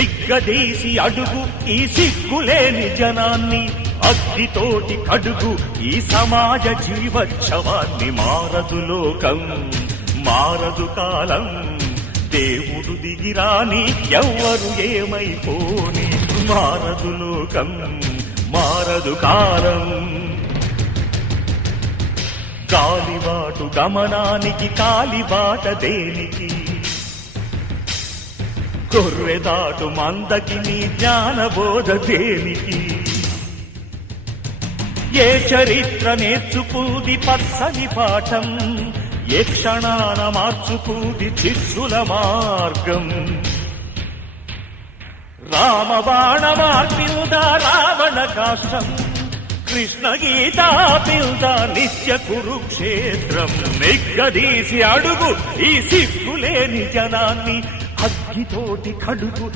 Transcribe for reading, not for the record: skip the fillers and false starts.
నిగ్గదీసి అడుగు ఈ సిగ్గులేని జనాన్ని, అగ్నితోటి కడుగు ఈ సమాజ జీవోత్సవాన్ని. మారదు లోకం, మారదు కాలం, దేవుడు దిగిరాని ఎవ్వరు ఏమైపోని. మారదు లోకం, మారదు కాలం. గాలిబాటు గమనానికి కాలిబాట దేనికి, గొర్రెదాటు మందకి నీ జ్ఞానబోధ దేనికి. ఏ చరిత్ర నేర్చుకుంది పచ్చని పాఠం, ఏ క్షణాన మార్చుకుంది చిస్సుల మార్గం. రామబాణమార్పిల్దా రావణ కాష్టం, కృష్ణ గీతా పిల్దా నిత్య కురుక్షేత్రం. నిగ్గదీసి అడుగు ఈ సిగ్గులేని జనాన్ని, అగ్గితోటి కడుగు